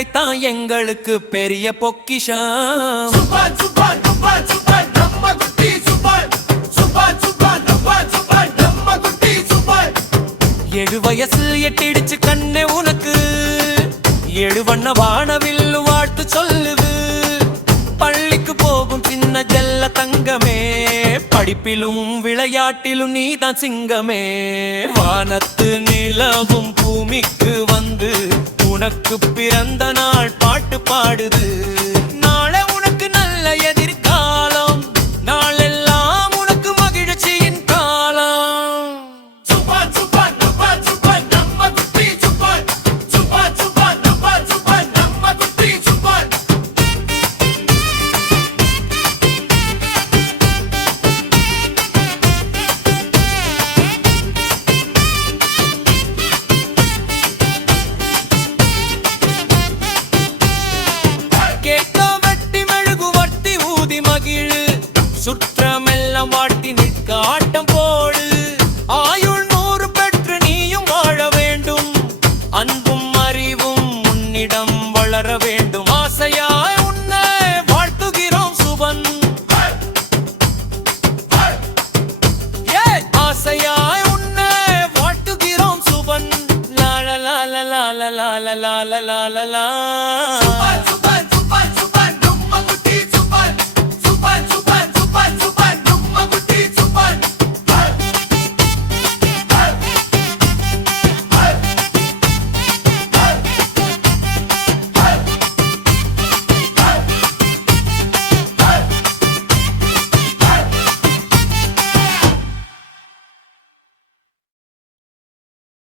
தங்கைத்தான் எங்களுக்கு பெரிய பொக்கிஷம். 7 வயசு எட்டிடுச்சு கண்ணே உனக்கு, 7 வண்ண வானவில் வாழ்த்து சொல்லுது. பள்ளிக்கு போகும் சின்ன ஜெல்ல தங்கமே, படிப்பிலும் விளையாட்டிலும் நீதான் சிங்கமே. வானத்து நிலவும் பூமிக்கு வந்து உனக்கு பிறந்த நாள் பாட்டு பாடுது. நாளை உனக்கு நல்ல எதிர்காலம், நாளெல்லாம் உனக்கு மகிழ்ச்சியின் காலம். சுற்றமெல்லாம் வாட்டி நிற்க ஆட்டம் போடு. ஆயுள் 100 பெற்று நீயும் வாழ வேண்டும். அன்பும் அறிவும் உன்னிடம் வளர வேண்டும். ஆசையாய் உன்னை வாழ்த்துகிறோம் சுபன். ஆசையாய் உன்னை வாழ்த்துகிறோம் சுபன். லா லா லா லா லா லா லா லா லா லா லா.